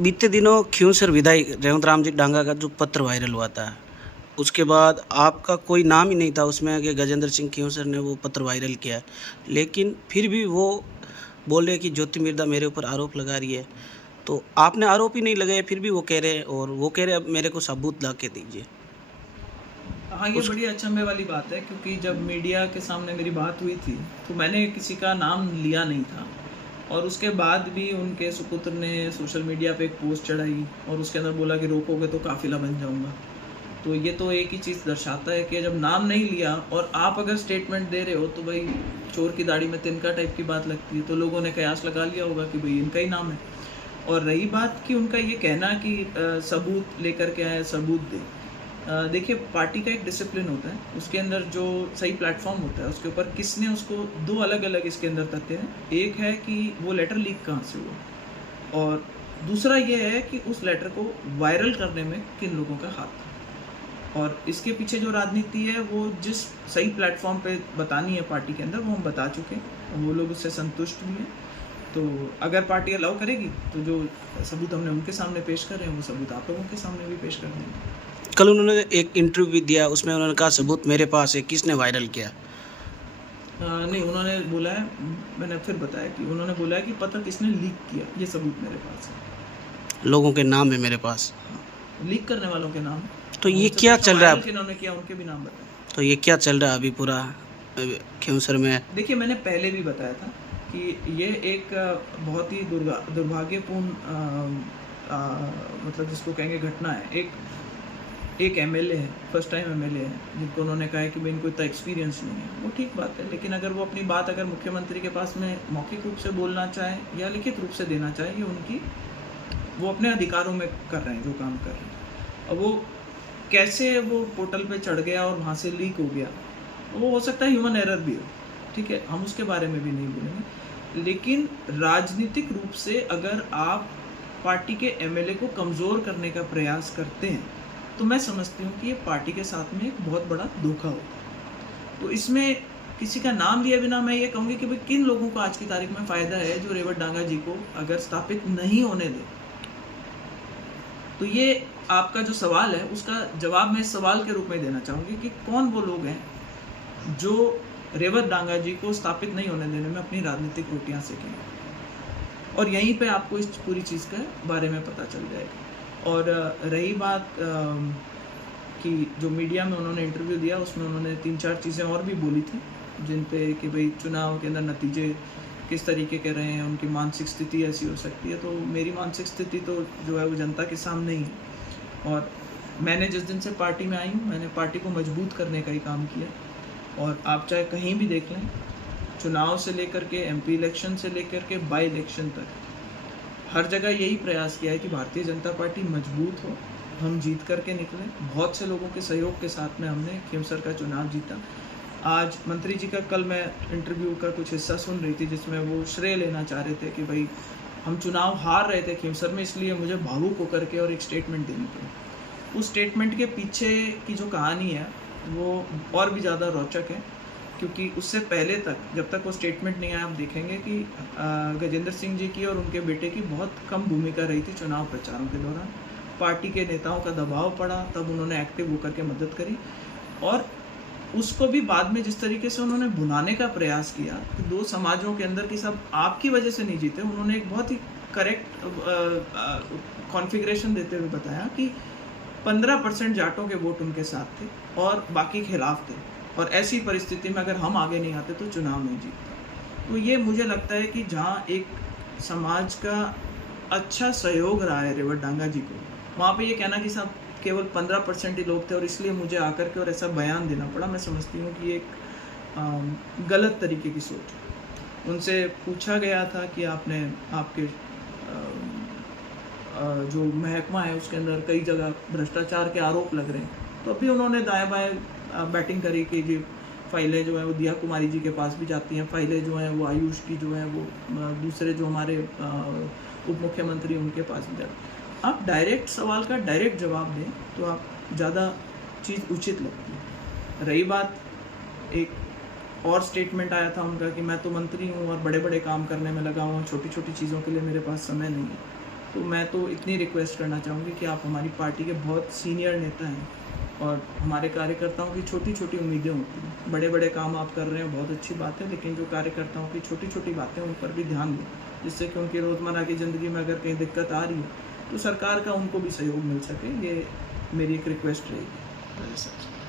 बीते दिनों खियूंसर विधायक रेवंत राम जी डांगा का जो पत्र वायरल हुआ था, उसके बाद आपका कोई नाम ही नहीं था उसमें कि गजेंद्र सिंह खियूंसर ने वो पत्र वायरल किया है। लेकिन फिर भी वो बोल रहे हैं कि ज्योति मिर्धा मेरे ऊपर आरोप लगा रही है। तो आपने आरोप ही नहीं लगाए, फिर भी वो कह रहे हैं, और वो कह रहे हैं अब मेरे को सबूत ला के दीजिए। हाँ, ये उस बड़ी अचंभे वाली बात है क्योंकि जब मीडिया के सामने मेरी बात हुई थी तो मैंने किसी का नाम लिया नहीं था और उसके बाद भी उनके सुपुत्र ने सोशल मीडिया पे एक पोस्ट चढ़ाई और उसके अंदर बोला कि रोकोगे तो काफिला बन जाऊंगा। तो ये तो एक ही चीज़ दर्शाता है कि जब नाम नहीं लिया और आप अगर स्टेटमेंट दे रहे हो तो भाई चोर की दाढ़ी में तिनका टाइप की बात लगती है, तो लोगों ने कयास लगा लिया होगा कि भाई इनका ही नाम है। और रही बात कि उनका ये कहना कि सबूत लेकर के आए, सबूत दे। देखिए, पार्टी का एक डिसिप्लिन होता है, उसके अंदर जो सही प्लेटफॉर्म होता है उसके ऊपर किसने उसको, दो अलग अलग इसके अंदर तथ्य हैं। एक है कि वो लेटर लीक कहाँ से हुआ और दूसरा ये है कि उस लेटर को वायरल करने में किन लोगों का हाथ था। और इसके पीछे जो राजनीति है वो जिस सही प्लेटफॉर्म पे बतानी है पार्टी के अंदर वो हम बता चुके हैं और वो लोग उससे संतुष्ट भी हैं। तो अगर पार्टी अलाउ करेगी तो जो सबूत हमने उनके सामने पेश कर रहे हैं वो सबूत आप लोगों के सामने भी पेश कर देंगे। कल उन्होंने एक इंटरव्यू भी दिया, उसमें उन्होंने कहा सबूत मेरे पास है, किसने वायरल किया? नहीं, उन्होंने बोला है, मैंने फिर बताया कि उन्होंने बोला है कि पता किसने लीक किया ये सबूत मेरे पास है। लोगों के नाम है मेरे पास। हाँ, लीक करने वालों के नाम। तो ये क्या चल रहा है? जिन्होंने किया उनके भी नाम बताए। तो ये क्या चल रहा है अभी पूरा खियूंसर में? देखिए, मैंने पहले भी बताया था कि ये एक बहुत ही दुर्भाग्यपूर्ण मतलब जिसको कहेंगे घटना है। एक एमएलए है, फर्स्ट टाइम एमएलए है, जिनको उन्होंने कहा है कि भाई इनको इतना एक्सपीरियंस नहीं है। वो ठीक बात है, लेकिन अगर वो अपनी बात अगर मुख्यमंत्री के पास में मौखिक रूप से बोलना चाहें या लिखित रूप से देना चाहें, ये उनकी, वो अपने अधिकारों में कर रहे हैं जो काम कर रहे हैं। अब वो कैसे वो पोर्टल पे चढ़ गया और वहाँ से लीक हो गया, वो हो सकता है ह्यूमन एरर भी हो, ठीक है, हम उसके बारे में भी नहीं बोलेंगे। लेकिन राजनीतिक रूप से अगर आप पार्टी के एमएलए को कमज़ोर करने का प्रयास करते हैं तो मैं समझती हूँ कि ये पार्टी के साथ में एक बहुत बड़ा धोखा हो। तो इसमें किसी का नाम लिए बिना मैं ये कहूँगी कि भाई किन लोगों को आज की तारीख में फ़ायदा है जो रेवत डांगा जी को अगर स्थापित नहीं होने दे। तो ये आपका जो सवाल है उसका जवाब मैं इस सवाल के रूप में देना चाहूँगी कि कौन वो लोग हैं जो रेवत डांगा जी को स्थापित नहीं होने देने में अपनी राजनीतिक रोटियां सेकेंगे। और यहीं पे आपको इस पूरी चीज़ के बारे में पता चल जाएगा। और रही बात कि जो मीडिया में उन्होंने इंटरव्यू दिया उसमें उन्होंने 3-4 चीज़ें और भी बोली थी जिन पे कि भाई चुनाव के अंदर नतीजे किस तरीके के रहे हैं, उनकी मानसिक स्थिति ऐसी हो सकती है। तो मेरी मानसिक स्थिति तो जो है वो जनता के सामने ही है और मैंने जिस दिन से पार्टी में आई हूँ मैंने पार्टी को मजबूत करने का ही काम किया। और आप चाहे कहीं भी देख लें, चुनाव से लेकर के एमपी इलेक्शन से लेकर के बाई इलेक्शन तक हर जगह यही प्रयास किया है कि भारतीय जनता पार्टी मजबूत हो, हम जीत करके निकलें। बहुत से लोगों के सहयोग के साथ में हमने खियूंसर का चुनाव जीता। आज मंत्री जी का कल मैं इंटरव्यू का कुछ हिस्सा सुन रही थी जिसमें वो श्रेय लेना चाह रहे थे कि भाई हम चुनाव हार रहे थे खियूंसर में, इसलिए मुझे भावुक होकर के और एक स्टेटमेंट देनी पड़ी। उस स्टेटमेंट के पीछे की जो कहानी है वो और भी ज़्यादा रोचक है क्योंकि उससे पहले तक जब तक वो स्टेटमेंट नहीं आया आप देखेंगे कि गजेंद्र सिंह जी की और उनके बेटे की बहुत कम भूमिका रही थी चुनाव प्रचारों के दौरान। पार्टी के नेताओं का दबाव पड़ा तब उन्होंने एक्टिव होकर के मदद करी और उसको भी बाद में जिस तरीके से उन्होंने भुनाने का प्रयास किया कि दो समाजों के अंदर की सब आपकी वजह से नहीं जीते, उन्होंने एक बहुत ही करेक्ट कॉन्फ़िगरेशन देते हुए बताया कि 15% जाटों के वोट उनके साथ थे और बाकी खिलाफ थे और ऐसी परिस्थिति में अगर हम आगे नहीं आते तो चुनाव नहीं जीतते। तो ये मुझे लगता है कि जहाँ एक समाज का अच्छा सहयोग रहा है रेवत डांगा जी को, वहाँ पे ये कहना कि सब केवल 15% ही लोग थे और इसलिए मुझे आकर के और ऐसा बयान देना पड़ा, मैं समझती हूँ कि एक गलत तरीके की सोच। उनसे पूछा गया था कि आपने आपके जो महकमा है उसके अंदर कई जगह भ्रष्टाचार के आरोप लग रहे हैं, तो अभी उन्होंने दाएं बाएं बैटिंग करी कि जी फाइलें जो हैं वो दिया कुमारी जी के पास भी जाती हैं, फाइलें जो हैं वो आयुष की जो हैं वो दूसरे जो हमारे उप मुख्यमंत्री उनके पास भी जाती हैं। आप डायरेक्ट सवाल का डायरेक्ट जवाब दें तो आप ज़्यादा चीज़ उचित लगती है। रही बात, एक और स्टेटमेंट आया था उनका कि मैं तो मंत्री हूँ और बड़े बड़े काम करने में लगा हूँ, छोटी छोटी चीज़ों के लिए मेरे पास समय नहीं है। तो मैं तो इतनी रिक्वेस्ट करना चाहूँगी कि आप हमारी पार्टी के बहुत सीनियर नेता हैं और हमारे कार्यकर्ताओं की छोटी छोटी उम्मीदें होती हैं। बड़े बड़े काम आप कर रहे हैं, बहुत अच्छी बात है, लेकिन जो कार्यकर्ताओं की छोटी छोटी बातें उन पर भी ध्यान दें, जिससे कि उनकी रोज़मर्रा की ज़िंदगी में अगर कहीं दिक्कत आ रही है तो सरकार का उनको भी सहयोग मिल सके। ये मेरी एक रिक्वेस्ट रहेगी। सर